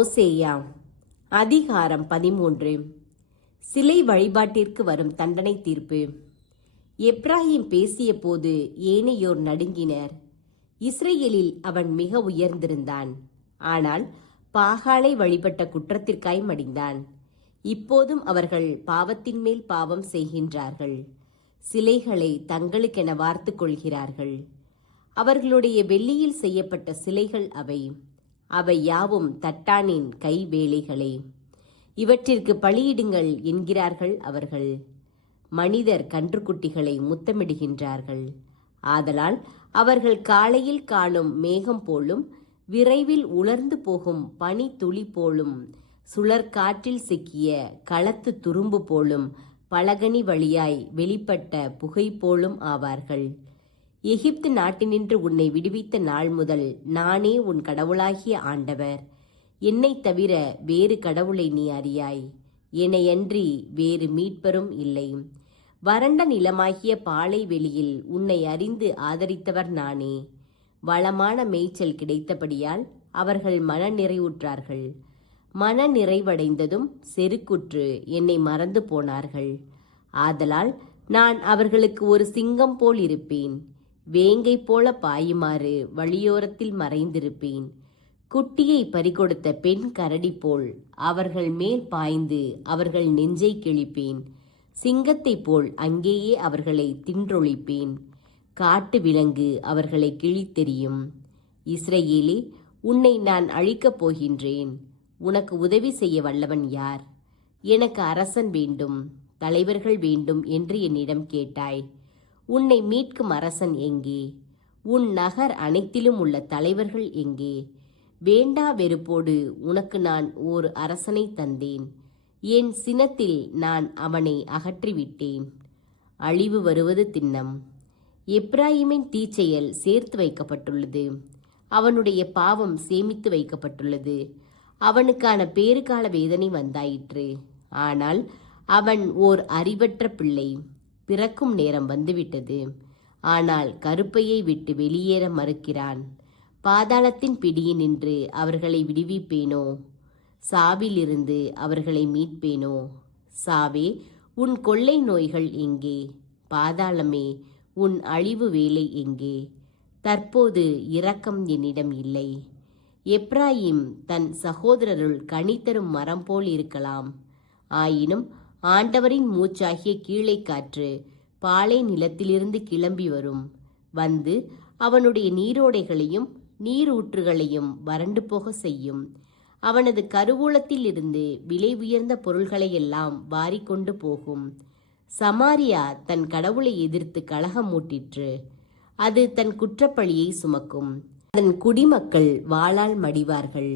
ஓசேயா அதிகாரம் 13. சிலை வழிபாட்டிற்கு வரும் தண்டனை தீர்ப்பு. எப்ராஹிம் பேசிய போது ஏனையோர் நடுங்கினர். இஸ்ரேலில் அவன் மிக உயர்ந்திருந்தான். ஆனால் பாகாலை வழிபட்ட குற்றத்திற்காய் மடிந்தான். இப்போதும் அவர்கள் பாவத்தின் மேல் பாவம் செய்கின்றார்கள். சிலைகளை தங்களுக்கென வார்த்து கொள்கிறார்கள். அவர்களுடைய வெள்ளியில் செய்யப்பட்ட சிலைகள் அவை யாவும் தட்டானின் கை வேலைகளே. இவற்றிற்கு பலியிடுங்கள் என்கிறார்கள் அவர்கள். மனிதர் கன்றுக்குட்டிகளை முத்தமிடுகின்றார்கள். ஆதலால் அவர்கள் காலையில் காணும் மேகம் போலும், விரைவில் உலர்ந்து போகும் பனி துளி போலும், சுழற்காற்றில் சிக்கிய களத்து துரும்பு போலும், பலகனி வழியாய் வெளிப்பட்ட புகை போலும் ஆவார்கள். எகிப்து நாட்டினின்று உன்னை விடுவித்த நாள் முதல் நானே உன் கடவுளாகிய ஆண்டவர். என்னை தவிர வேறு கடவுளை நீ அறியாய். என்னையன்றி வேறு மீட்பரும் இல்லை. வறண்ட நிலமாகிய பாலை வெளியில் உன்னை அறிந்து ஆதரித்தவர் நானே. வளமான மேய்ச்சல் கிடைத்தபடியால் அவர்கள் மன நிறைவுற்றார்கள். மன நிறைவடைந்ததும் செருக்குற்று என்னை மறந்து போனார்கள். ஆதலால் நான் அவர்களுக்கு ஒரு சிங்கம் போல் இருப்பேன். வேங்கை போல பாயுமாறு வழியோரத்தில் மறைந்திருப்பேன். குட்டியை பறிகொடுத்த பெண் கரடி போல் அவர்கள் மேல் பாய்ந்து அவர்கள் நெஞ்சை கிழிப்பேன். சிங்கத்தை போல் அங்கேயே அவர்களை தின்றொழிப்பேன். காட்டு விலங்கு அவர்களை கிழித்தெறியும். இஸ்ரவேலே, உன்னை நான் அழிக்கப் போகின்றேன். உனக்கு உதவி செய்ய வல்லவன் யார்? எனக்கு அரசன் வேண்டும், தலைவர்கள் வேண்டும் என்று என்னிடம் கேட்டாய். உன்னை மீட்கும் அரசன் எங்கே? உன் நகர் அனைத்திலும் உள்ள தலைவர்கள் எங்கே? வேண்டா வெறுப்போடு உனக்கு நான் ஓர் அரசனை தந்தேன். என் சினத்தில் நான் அவனை அகற்றிவிட்டேன். அழிவு வருவது திண்ணம். எப்ராஹிமின் தீச்செயல் சேர்த்து வைக்கப்பட்டுள்ளது. அவனுடைய பாவம் சேமித்து வைக்கப்பட்டுள்ளது. அவனுக்கான பேறுகால வேதனை வந்தாயிற்று. ஆனால் அவன் ஓர் அறிவற்ற பிள்ளை. பிறக்கும் நேரம் வந்துவிட்டது. ஆனால் கருப்பையை விட்டு வெளியேற மறுக்கிறான். பாதாளத்தின் பிடியினின்று அவர்களை விடுவிப்பேனோ? சாவிலிருந்து அவர்களை மீட்பேனோ? சாவே, உன் கொள்ளை நோய்கள் எங்கே? பாதாளமே, உன் அழிவு வேலை எங்கே? தற்போது இரக்கம் என்னிடம் இல்லை. எப்ராஹிம் தன் சகோதரருள் கனி தரும் மரம் போல் இருக்கலாம். ஆயினும் ஆண்டவரின் மூச்சாகிய கீழே காற்று பாலை நிலத்திலிருந்து கிளம்பி வரும். வந்து அவனுடைய நீரோடைகளையும் நீரூற்றுகளையும் வறண்டு போக செய்யும். அவனது கருவூலத்தில் இருந்து விலை உயர்ந்த பொருள்களையெல்லாம் வாரிக்கொண்டு போகும். சமாரியா தன் கடவுளை எதிர்த்து கலகமூட்டிற்று. அது தன் குற்றப்பழியை சுமக்கும். அதன் குடிமக்கள் வாளால் மடிவார்கள்.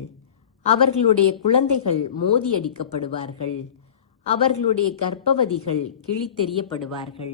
அவர்களுடைய குழந்தைகள் மோதியடிக்கப்படுவார்கள். அவர்களுடைய கர்ப்பவதிகள் கிழித்தெறியப்படுவார்கள்.